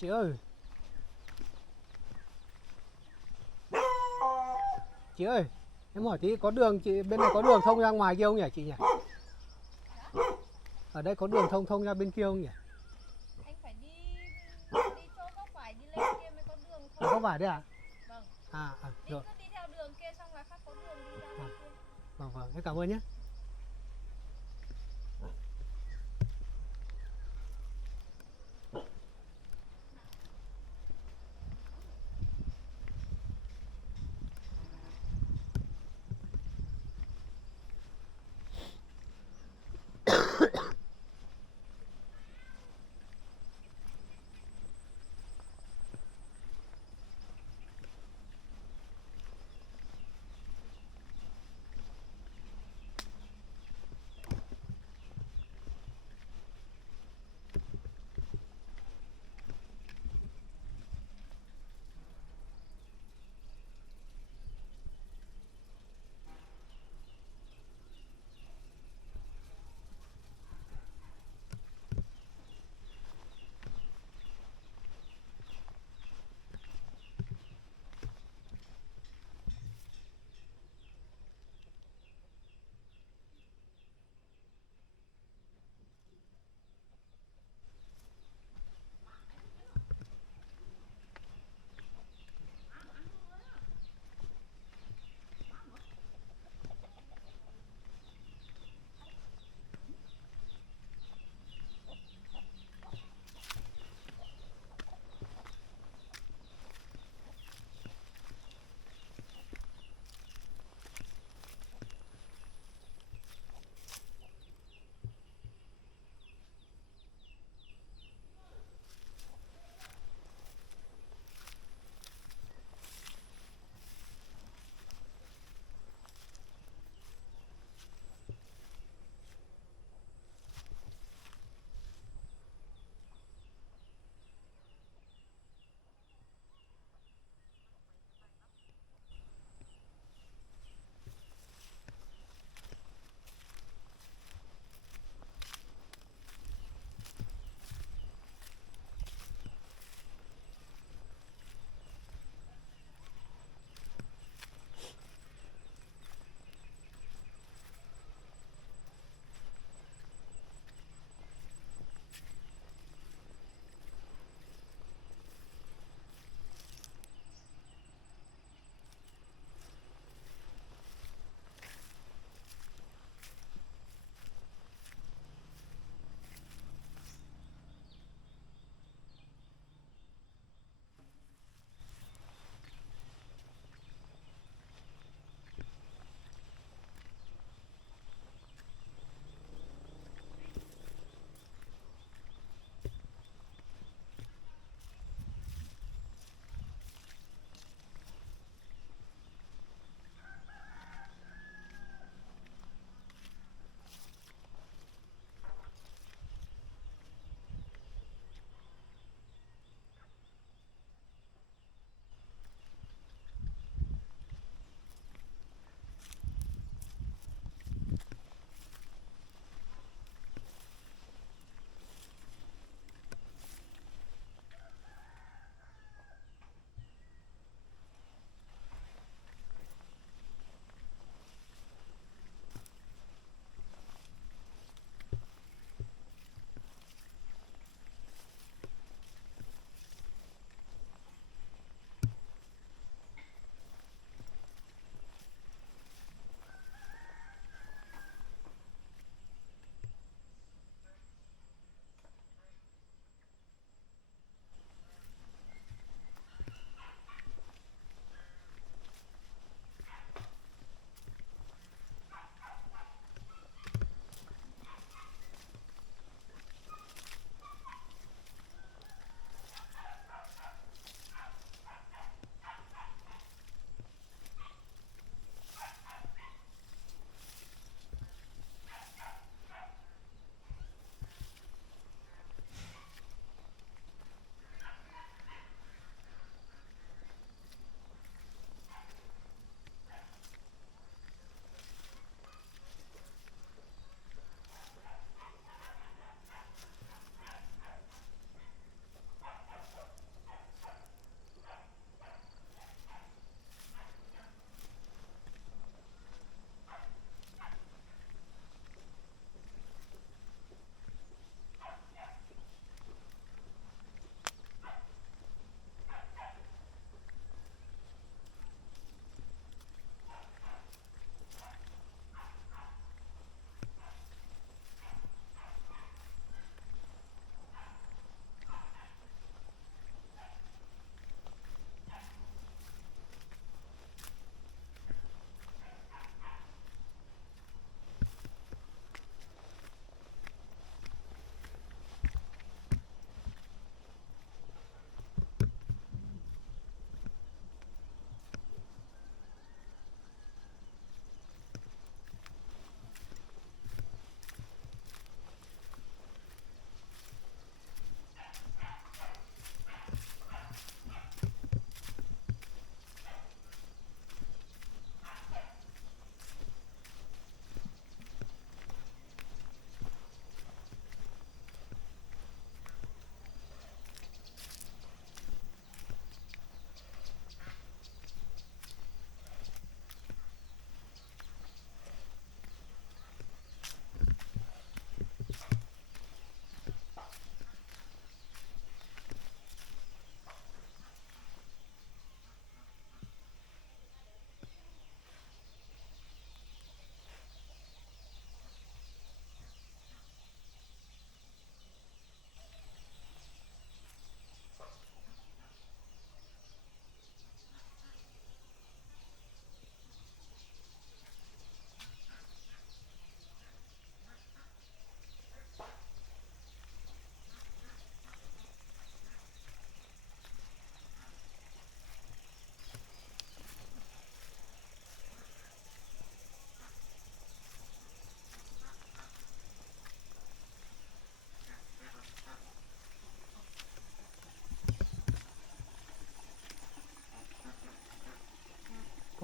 Chị ơi, chị ơi, em hỏi tí có đường chị bên này có đường thông ra ngoài kia không nhỉ chị nhỉ? Ở đây có đường thông thông ra bên kia không nhỉ? Anh phải đi chỗ góc phải đi lên kia mới có đường À, không thông. phải đấy à? Vâng, Rồi. cứ đi theo đường kia xong là khắc có đường đi ra Vâng, bên kia. vâng, vâng, em cảm ơn nhé.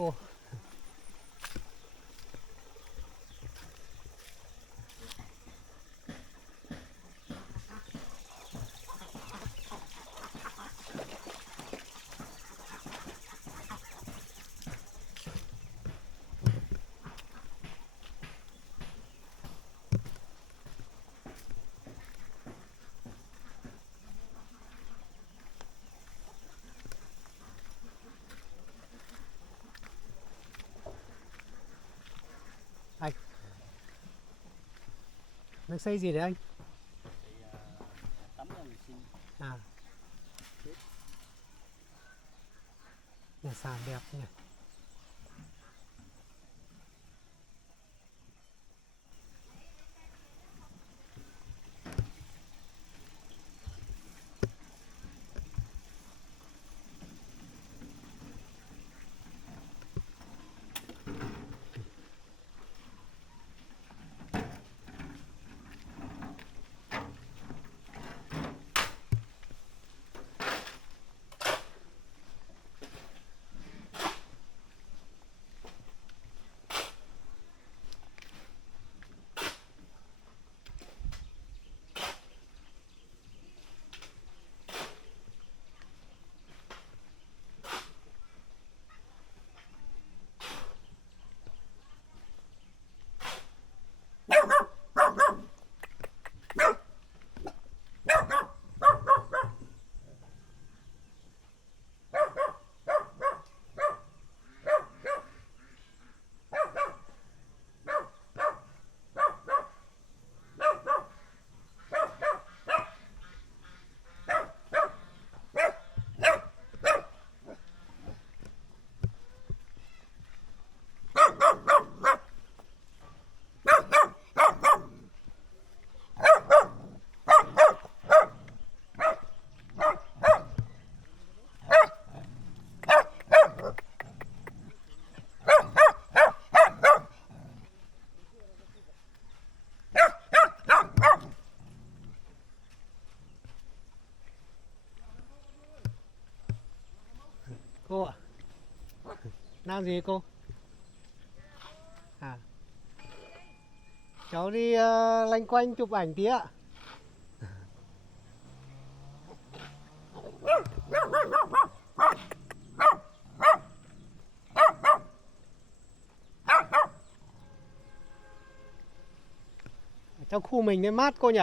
Ô. Anh đang xây gì đấy anh? Tắm nhà vệ sinh. À, nhà sàn đẹp nhỉ. Cô ạ, làm gì cô? À, cháu đi loanh quanh chụp ảnh tí ạ. Ở trong khu mình nên mát cô nhỉ?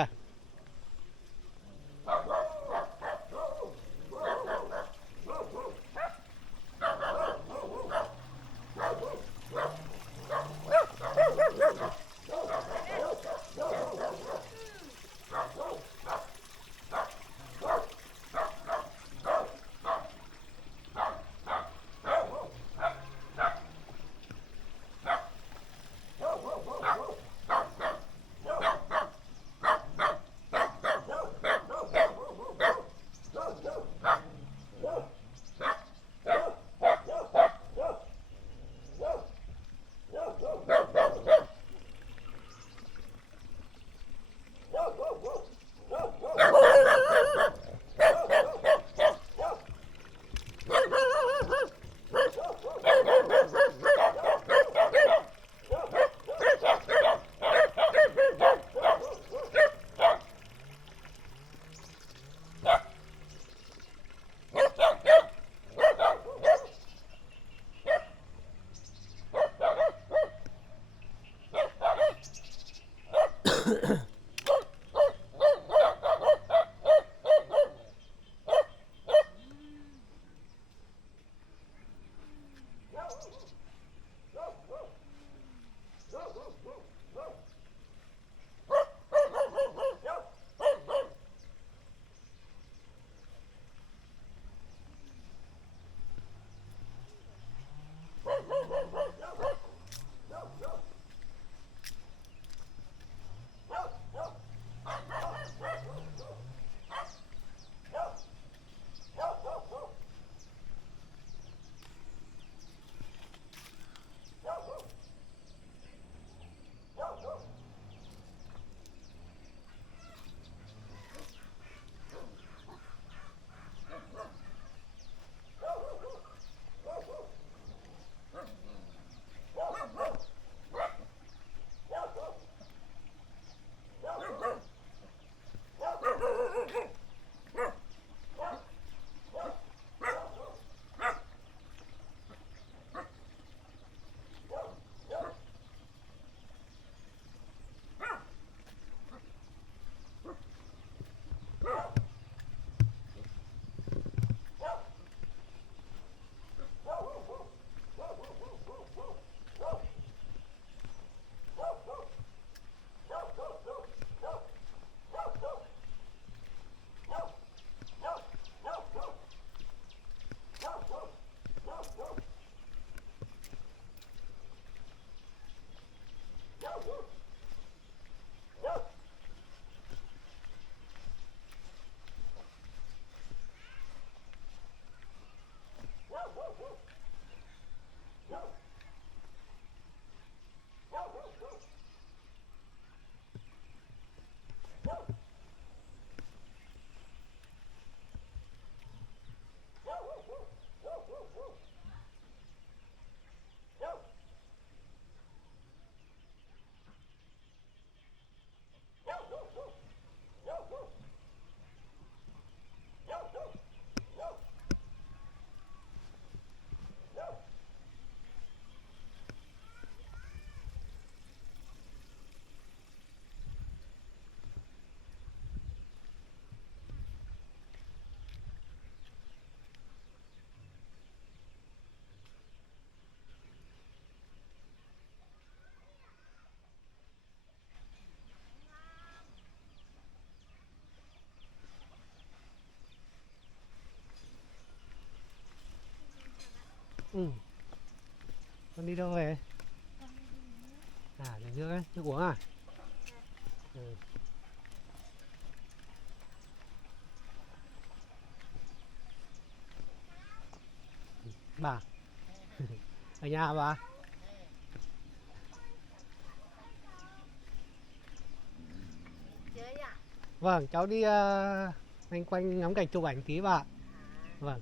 Ừ. Con đi đâu về? À, để nước ấy, nước uống à? Ừ. Bà ở nhà bà? Chơi à? Vâng, cháu đi quanh quanh ngắm cảnh chụp ảnh tí bà. Vâng.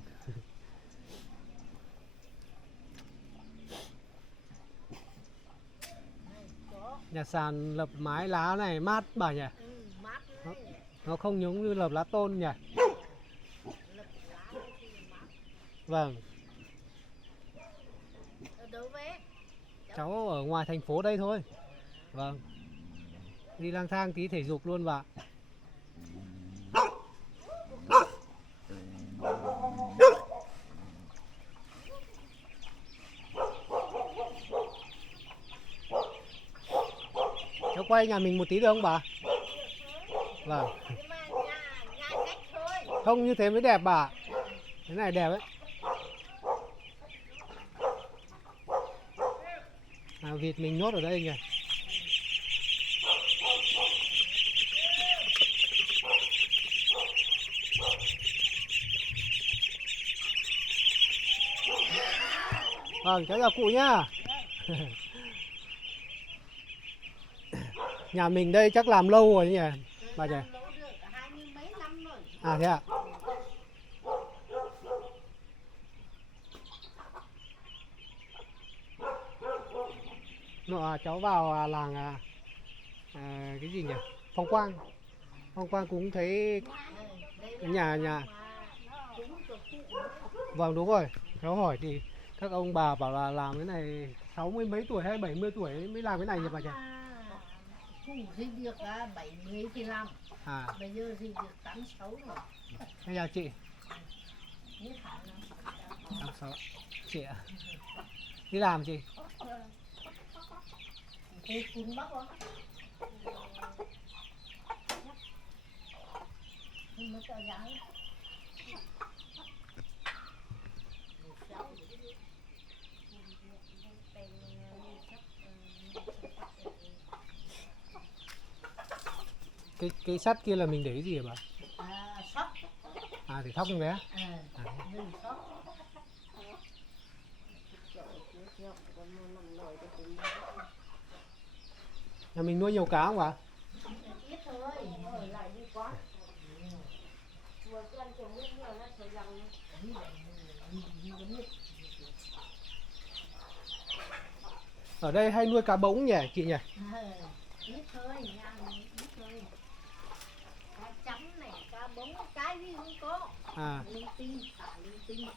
Có. Nhà sàn lợp mái lá này mát bà nhỉ? Mát Nó, đấy. nó không giống như lợp lá tôn nhỉ? Lập lá đấy thì mát. Vâng, Ở đâu về? cháu ở ngoài thành phố đây thôi. Vâng, đi lang thang tí thể dục luôn bà. Cháu quay nhà mình một tí được không bà? Vâng, Nhưng mà nhà cách thôi. không như thế mới đẹp bà. Thế này đẹp ấy. À, vịt mình nhốt ở đây nhỉ? Vâng, cháu chào cụ nhá. Nhà mình đây chắc làm lâu rồi nhỉ bà nhỉ? Làm lâu được 20 mấy năm rồi. À thế ạ? Nọ cháu vào làng cái gì nhỉ? Phong Quang. Phong Quang cũng thấy Đây cái nhà mà cũng của cụ nữa. vâng đúng rồi. Cháu hỏi thì các ông bà bảo là làm cái này 60 mấy tuổi hay 70 tuổi mới làm cái này nhỉ bà nhỉ? Cụ thì được 70 thì làm. À, Bây giờ thì được 86 rồi. thế chào chị. Như khả năng. 86. Chị ạ. Đi làm chị. Thì cũng bắt đó. Nhưng mà tao dáng. Cái sắt kia là mình để cái gì hả bà? Sóc. À để thóc con bé. À, Đừng sóc. nhà mình nuôi nhiều cá không bà? Ít thôi, ở lại đi quá. Vừa ăn kiểu nguyên nhiều nó sẽ rằng Ở đây hay nuôi cá bống nhỉ chị nhỉ? ít thôi, nhà mình ít thôi. Cá chấm này, cá bống, cái gì cũng có. À, Linh tinh, cả linh tinh.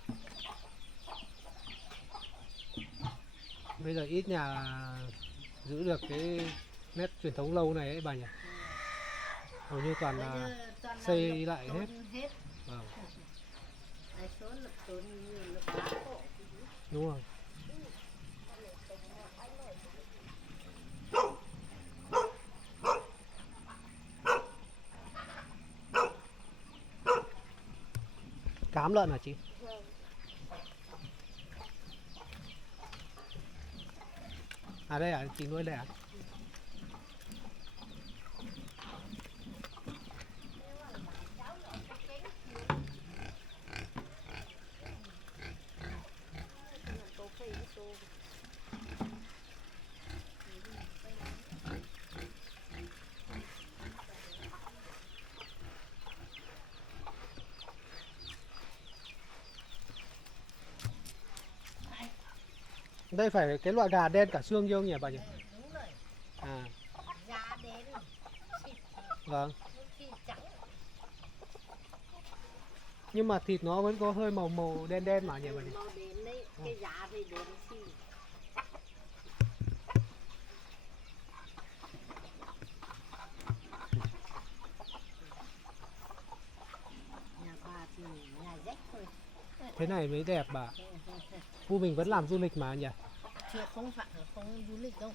bây giờ ít nhà giữ được cái nét truyền thống lâu này ấy bà nhỉ? Hầu như toàn là xây lại hết. Vâng, Đại số lập tốn như lập lá cổ. đúng rồi. Cám lợn hả chị? À đây à, chị nuôi đây à? Đây phải cái loại gà đen cả xương chứ không nhỉ bà nhỉ? Đúng rồi, À, da đen, thịt, vâng. thịt trắng. Nhưng mà thịt nó vẫn có hơi màu màu đen đen mà nhỉ bà nhỉ? Màu đen đấy, cái da thì đen xì. Nhà bà thì nhà rách thôi. Thế này mới đẹp bà. Khu mình vẫn làm du lịch mà nhỉ? Chưa không phải không du lịch đâu.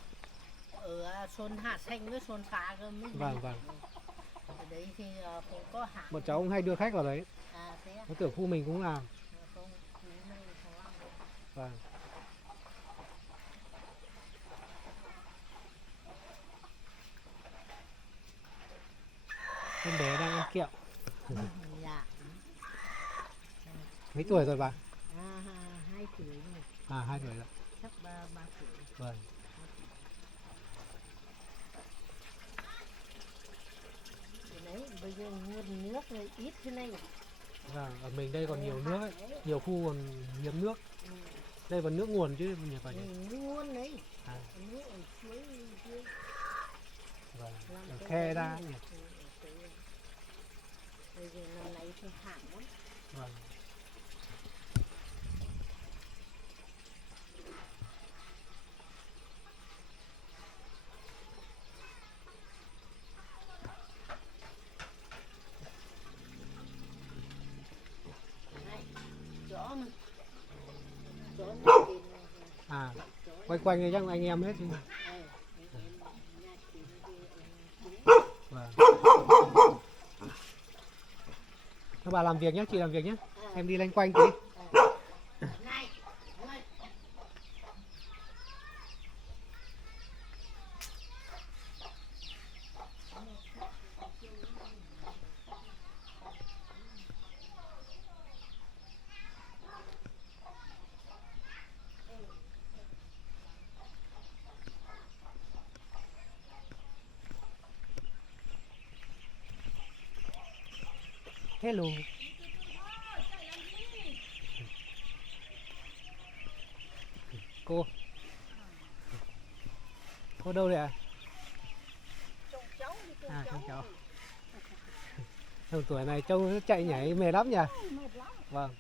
Ở Sơn Hà Xanh với Sơn Phá cơ mới. Vâng vâng. Ở đấy thì cũng có hãng. Bọn cháu cũng hay đưa khách vào đấy. À thế à? Nó tưởng khu mình cũng làm. Không, này không làm đâu. Vâng. Mấy tuổi rồi bà? 2 tuổi này, À 2 tuổi rồi. sắp 3 tuổi. Vâng. Cái đấy bây giờ nguồn nước này ít thế này. Vâng, ở mình đây còn nhiều nước ấy. Đấy. Nhiều khu còn hiếm nước. Ừ. Đây còn nước nguồn chứ nhỉ bà nhỉ? Nước nguồn đấy, À, nước ở suối kia. vâng. Làm Ở cái khe đấy ra nhỉ? nhỉ? Bây giờ nó lấy thì hẳn lắm. Vâng. Này, chó này. Chó nhà tiền này. À, Chó quanh quanh đây chắc anh em hết chứ. nhà tiền kia. Vâng. Các bà làm việc nhé, chị làm việc nhé. Em đi loanh quanh tí. Này, này. Hello. Cô đâu đấy ạ? Trông cháu đi trông À, cháu. trông cháu. Thằng tuổi này trông chạy nhảy mệt lắm nhỉ? Mệt lắm. Vâng.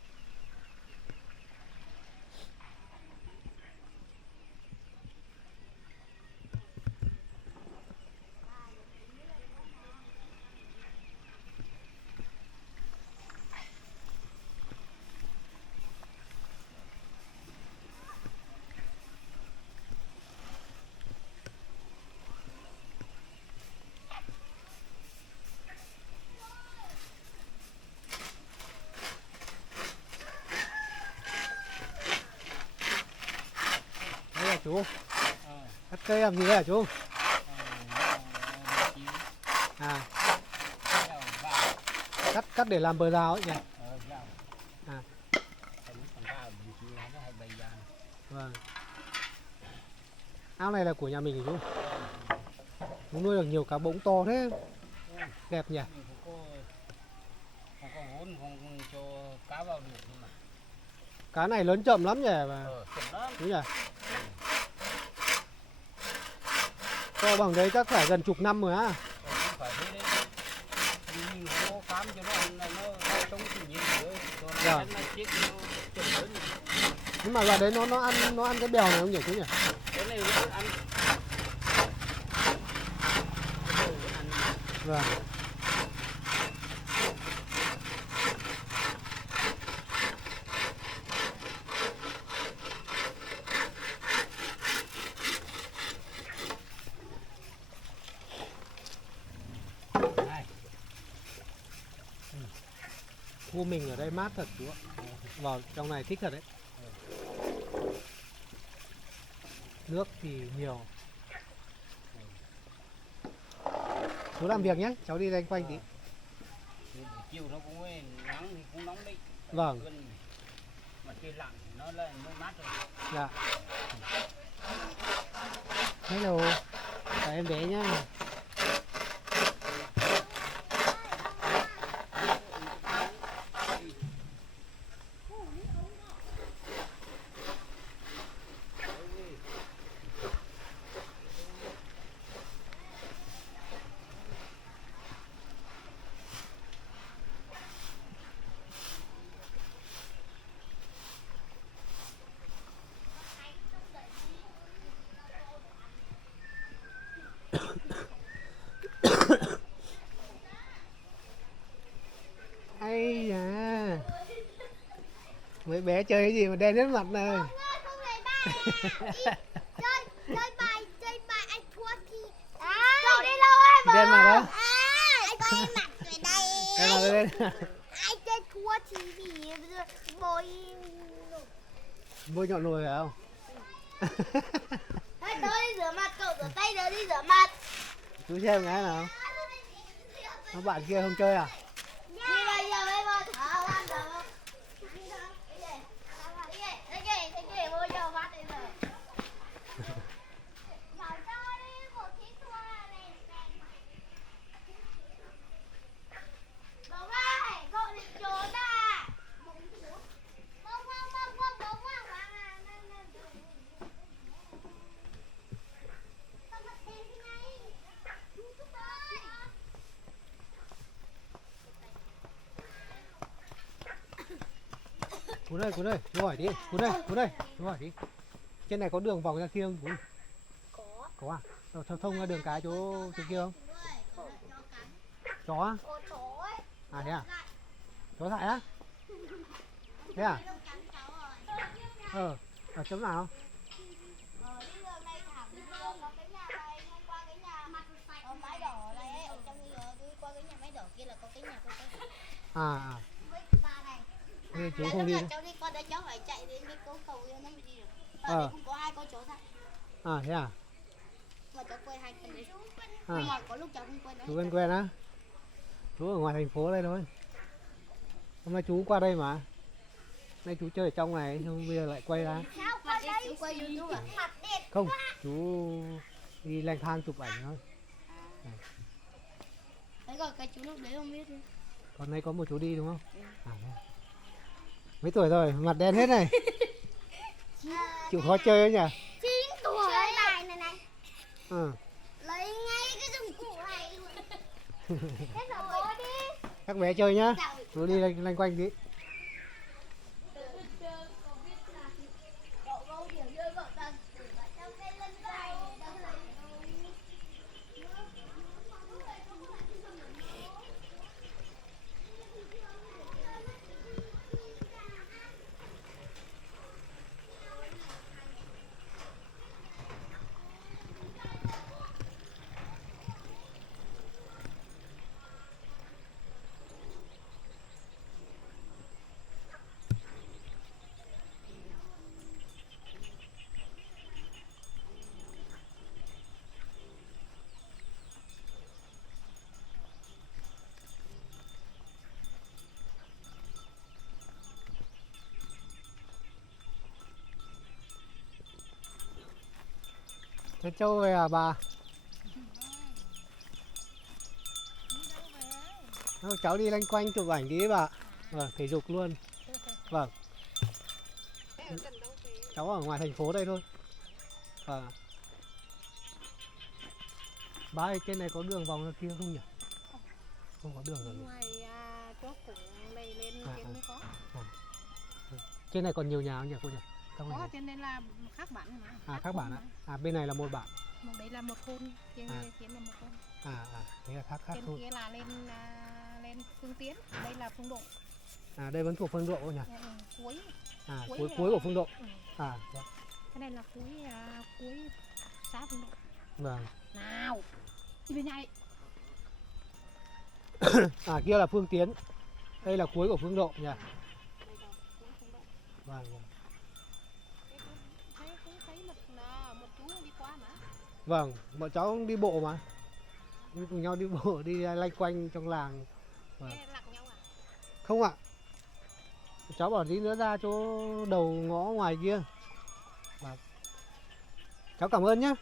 Đây là chú. Cắt cây làm gì đấy hả chú? À, cắt để làm bờ rào ấy nhỉ? À, vâng. Ao này là của nhà mình hả chú? Cũng nuôi được nhiều cá bống to thế. Đẹp nhỉ? Không có vốn không cho cá vào được nhưng mà Cá này lớn chậm lắm nhỉ bà? chậm lắm. Đúng nhỉ? To bằng đấy chắc phải gần chục năm rồi á. Không phải thế đấy. Mình không có cám cho nó ăn là nó sống tự nhiên nữa. Rồi nó Dạ. đánh nó chết nó chậm lớn. Nhưng mà loại đấy nó ăn cái bèo này không nhỉ chú nhỉ? Cái này nó ăn. Cái này nó ăn. Vâng. Này. Khu mình ở đây mát thật chú ạ. Vào trong này thích thật đấy. Nước thì nhiều. Chú làm việc nhé, cháu đi loanh quanh tí. Thì buổi chiều nó cũng ấy, nắng thì cũng nóng đấy. Vâng. Mà trời lạnh thì nó lại mới mát rồi. Dạ. Hello. Chào em bé nhá. Ây da. Mấy bé chơi cái gì mà đen hết mặt này. Không phải ba chơi bài anh thua thì đâu đi đâu em Đen mặt đó. anh có em mặt về đây Đen mặt lên. ai chơi thua thì bị bôi Môi nhọn nồi phải không? thôi tớ đi rửa mặt cậu rửa tay tớ đi rửa mặt Chú xem cái nào. Các bạn kia không chơi à? thì bây giờ mới vào thở ăn được Cuốn ơi, chú hỏi đi. Cuốn ơi, chú hỏi đi. Trên này có đường vòng ra kia không? Cuốn. Có à? Thông ra đường cái chỗ kia không? Chó á? À thế à? Chó dại á? Thế à? Ở chỗ nào? À. Thế chú không đi nữa. Cháu đi qua đây cháu phải chạy đến cái cầu cầu nó mới đi được. Không có ai có chỗ thật. À thế à? Mà cháu quên 2 con đấy. À. Nhưng mà có lúc cháu không quên đấy. Chú quen á? Chú ở ngoài thành phố đây thôi. Hôm nay chú qua đây mà. Nay chú chơi ở trong này, xong bây giờ lại quay ra. Mặt đi chú quay YouTube à? Không, chú đi lang thang chụp ảnh thôi. Đấy còn cái chú lúc đấy không biết. Còn đây có một chú đi đúng không? À, mấy tuổi rồi, mặt đen hết này. Chịu khó chơi đấy nhỉ? 9 tuổi. Chơi bài này. Ừ. Lấy ngay cái dụng cụ này luôn. Thế rồi đi. Các bé chơi nhá. Chú đi lanh quanh tí. Thế Châu về à bà? Cháu đi lanh quanh chụp ảnh tí bà. Vâng, thể dục luôn. Vâng. Cháu ở ngoài thành phố đây thôi. Vâng. Bà ơi, trên này có đường vòng ra kia không nhỉ? Không có đường rồi. Ngoài chỗ cũ này lên trên mới có. Trên này còn nhiều nhà không nhỉ cô nhỉ? Trong Có, này. trên đây là khác bản mà. À, khác bản ạ. À, bên này là một bản. Mà đấy là một thôn, trên trên là một thôn. Thế là khác Trên thôi. kia là lên Phương Tiến, đây là Phương Độ. À, đây vẫn thuộc Phương Độ nhỉ? Cuối. À, Cuối cuối của Phương Độ. Ừ. À, dạ. Cái này là cuối xã Phương Độ. Vâng. Nào, đi bên này. À, kia là Phương Tiến. Đây là cuối của Phương Độ nhỉ? Đây là cuối Phương Độ. Vâng, vâng. Thấy một chú đi qua mà. Vâng, bọn cháu đi bộ mà. Đi cùng nhau đi bộ, đi lanh quanh trong làng. Vâng. Nghe lạc nhau à? Không ạ. Cháu bảo tí nữa ra chỗ đầu ngõ ngoài kia. Vâng. Cháu cảm ơn nhé.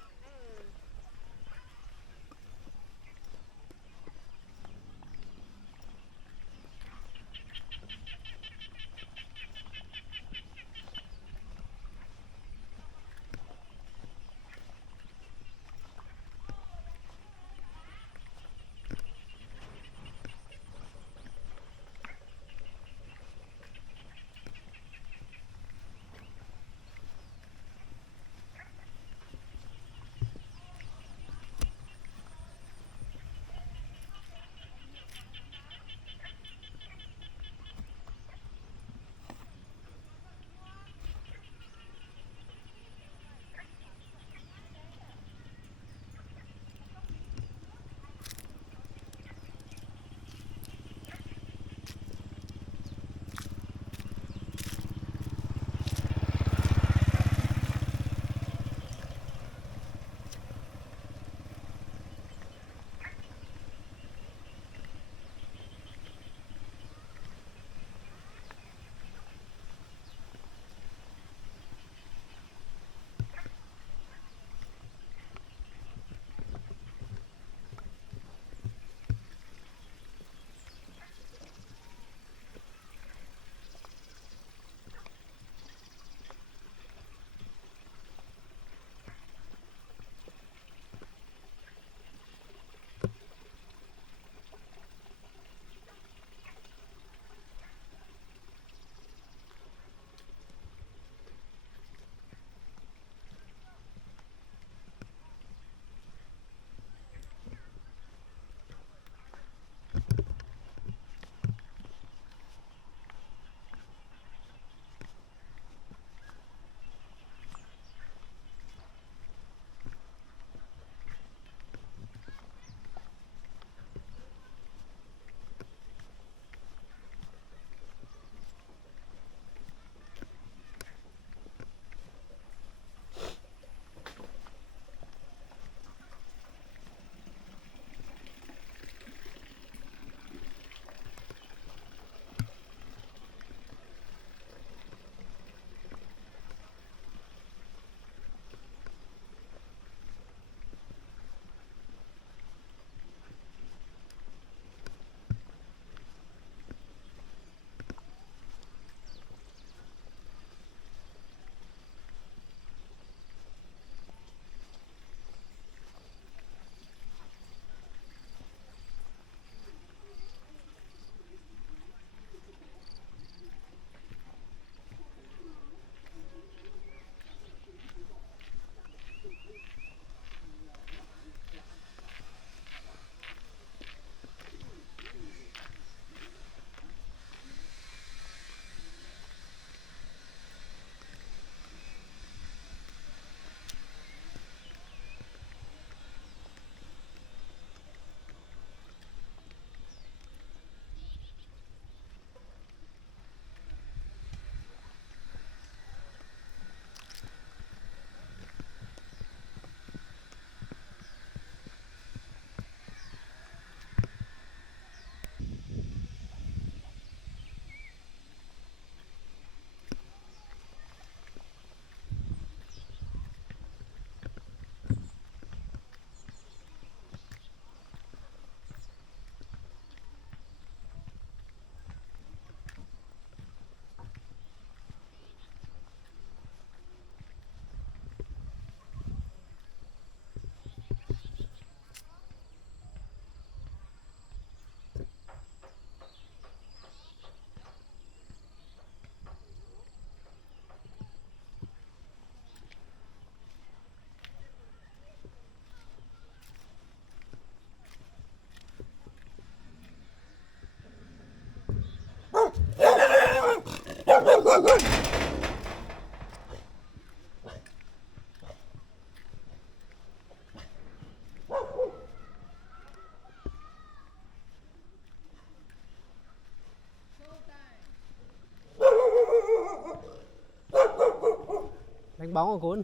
Đánh bóng ở Cún.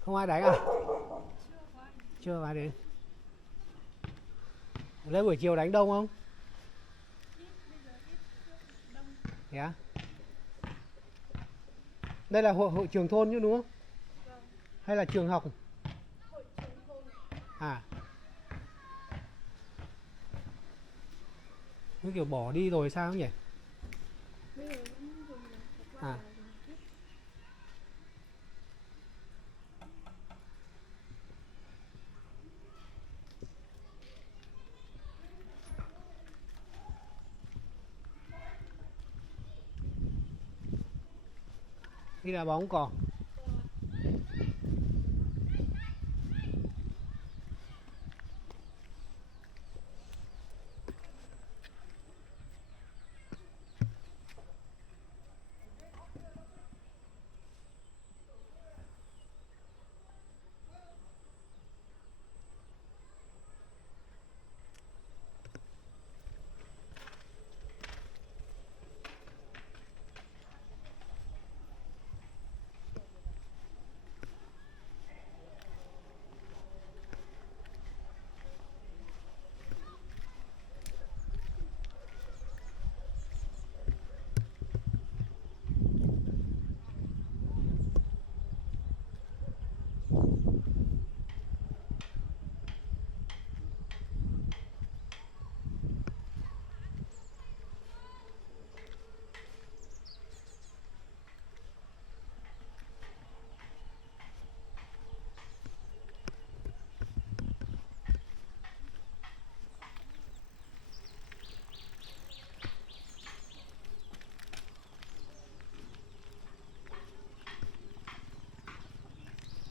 Không ai đánh à? Chưa ai đến. Lên buổi chiều đánh đông không? Thế á? Đây là hội trường thôn chứ đúng không? Hay là trường học? À. Như kiểu bỏ đi rồi sao nhỉ? À. Đi là bóng cỏ.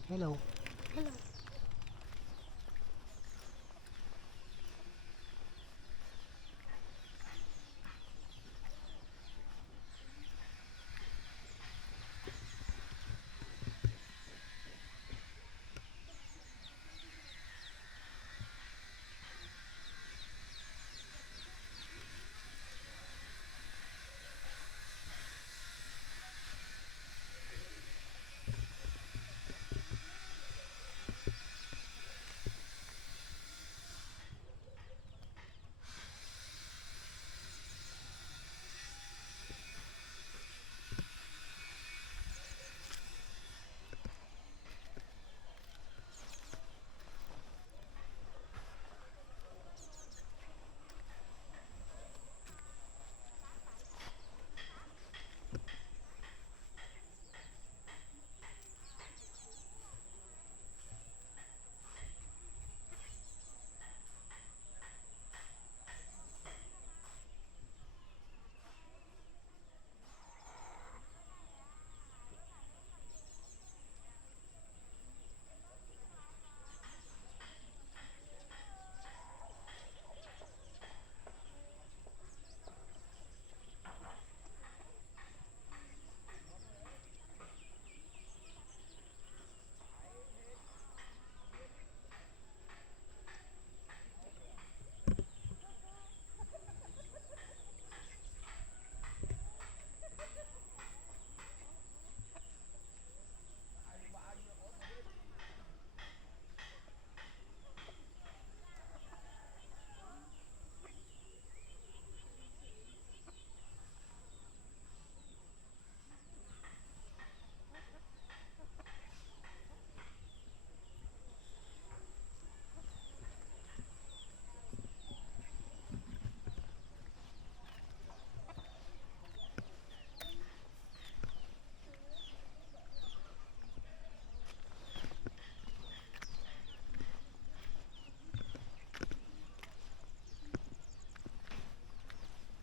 Hello. Hello.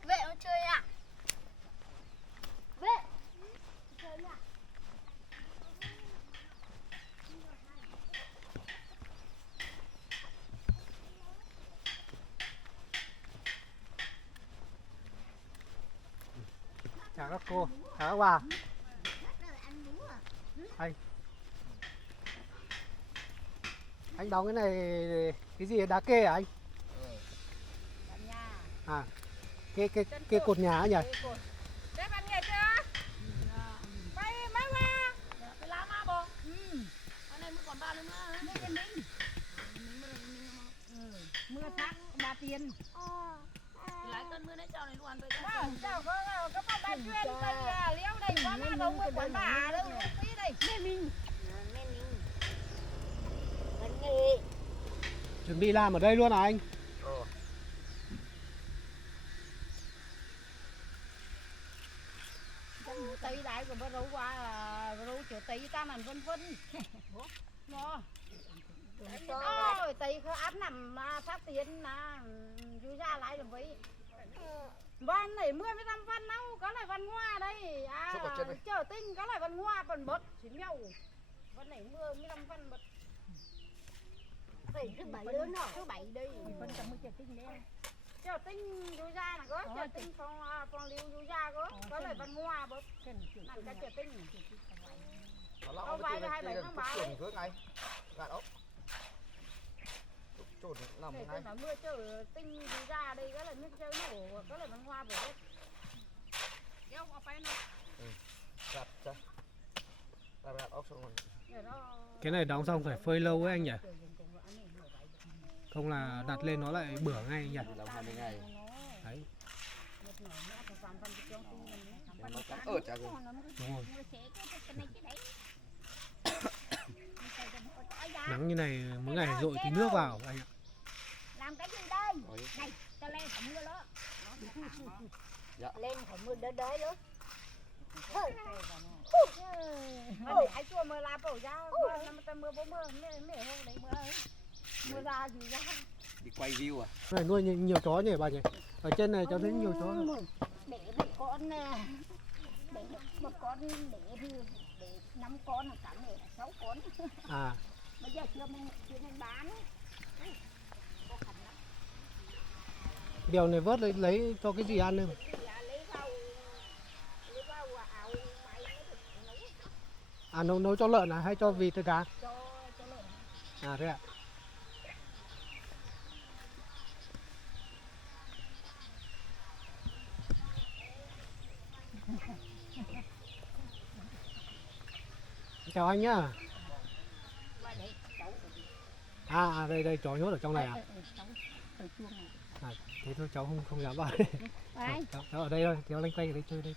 Vệ nó chơi à? Vệ chơi à? Chào các cô, chào các bà. Anh đóng cái này cái gì đá kê à anh? À, cái cột nhà ấy nhỉ? Đẹp ăn nhẹ chưa? Mấy có ba chuyên đây liếu đây có na đúng với quán bà đâu tí đây mê mình vấn đề Chuẩn bị làm ở đây luôn à anh? tây đại của bà râu qua râu chỗ tây ta làm vân vân nó ôi tây có áp nằm phát tiền là chú ra lại được với văn này mưa mới làm văn đâu có lại văn hoa đây chờ tinh có lại văn hoa còn bớt chỉ nhau văn này mưa mới làm văn bớt thứ bảy đứa nó thứ bảy đây phân tầm mới chờ tinh đen chờ tinh chú ra là có chờ tinh phong liêu chú ra có lại văn hoa bớt làm cái chờ tinh Đâu vai 27 tháng 3 đấy. Cứ ngay. Gạt ốc. Chột nằm này. Này. Nó mưa chờ tinh đi ra đây cái là nước chơi nổ có là văn hoa bữa đấy. Đeo vào phải nó. Gạt ra. Gạt ốc xong rồi. Cái này đóng xong phải phơi lâu ấy anh nhỉ? Không là đặt lên nó lại bửa ngay anh nhỉ? Làm 20 ngày. Đấy. Nó cắn ớt chả rồi. Đúng rồi. Nắng như này mỗi ngày dội tí nước vào anh ạ. Làm cái gì đây? Này, cho lên khỏi mưa đó. Dạ. Lên khỏi mưa đỡ đỡ nữa. Ai chua mưa la bổ ra, mưa bố mưa, mẹ hơn đấy mưa ấy. Mưa ra gì ra. Đi quay view à? Này nuôi nhiều chó nhỉ bà nhỉ? Ở trên này cháu thấy nhiều chó. Để một con để một con để 5 con cả này là 6 con. À. Bây giờ chưa nên bán. Điều này vớt lấy cho cái gì ăn không? À nấu cho lợn à hay cho vịt hay cá? Cho lợn. À thế ạ. Chào anh nhá. À đây chó nhốt ở trong này à? À thế thôi cháu không dám vào đây. Cháu ở đây thôi, kéo lanh quanh ở đây chơi đây.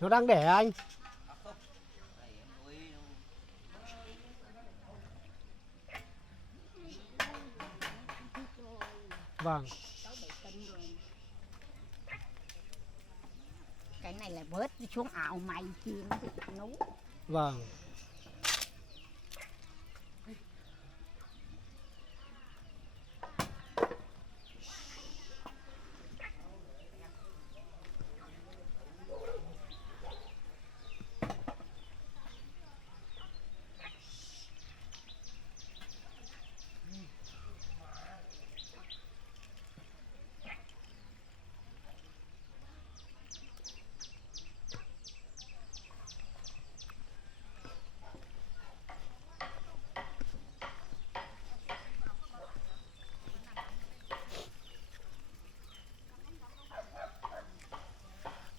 Nó đang đẻ anh. Vâng. Cái này là vớt xuống ảo mày chiên nấu. Vâng.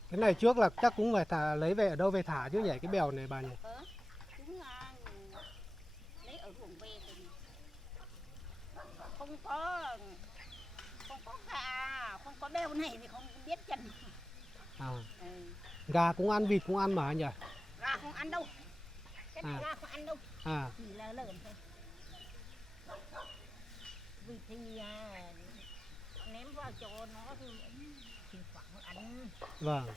Cái này trước là chắc cũng phải lấy về ở đâu về thả chứ nhỉ, cái bèo này bà nhỉ? Chúng lấy ở ruộng về thì không có gà, không có bèo này thì không biết chân. À. Gà cũng ăn, vịt cũng ăn mà anh nhỉ? Gà không ăn đâu. Cái này gà không ăn đâu. À. Chỉ là lợn thôi. Vịt thì ném vào cho nó thì khoảng ăn. Vâng.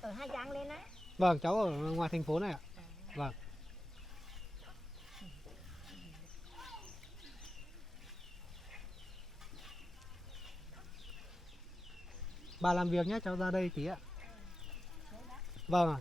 Ở Hà Giang lên á. Vâng, cháu ở ngoài thành phố này ạ. Vâng. Bà làm việc nhé, cháu ra đây tí ạ. Vâng ạ.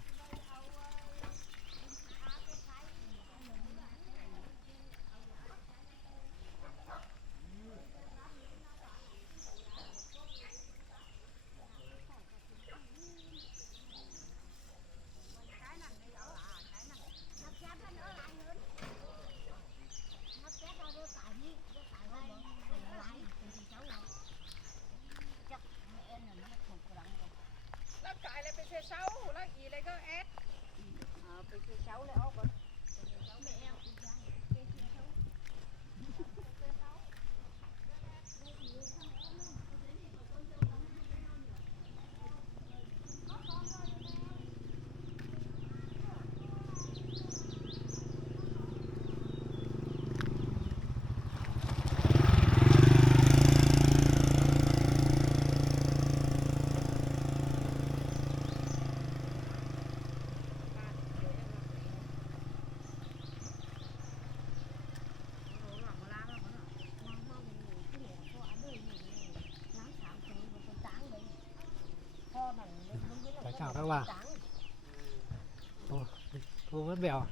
à ô vẫn bèo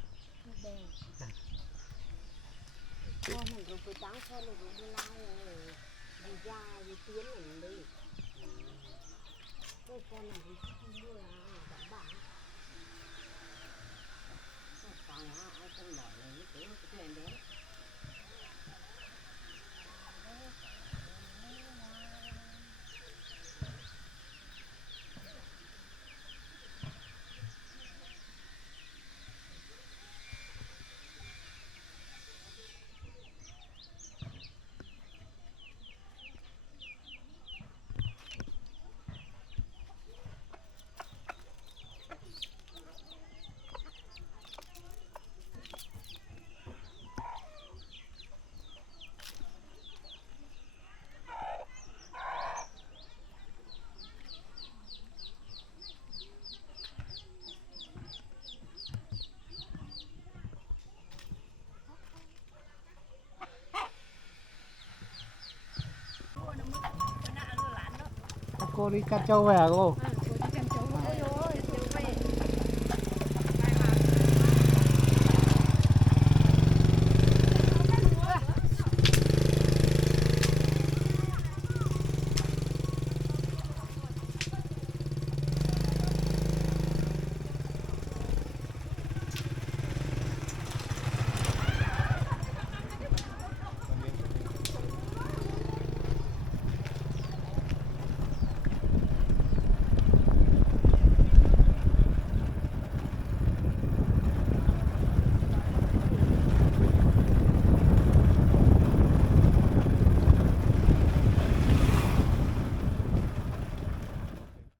con mình cũng phải trắng con mình cũng đi lai đi ra đi tiến mình đi cái con này thì không đưa là đảm bảo còn ai không nổi là cái tiếng cái lên đấy cô đi cắt trâu về à cô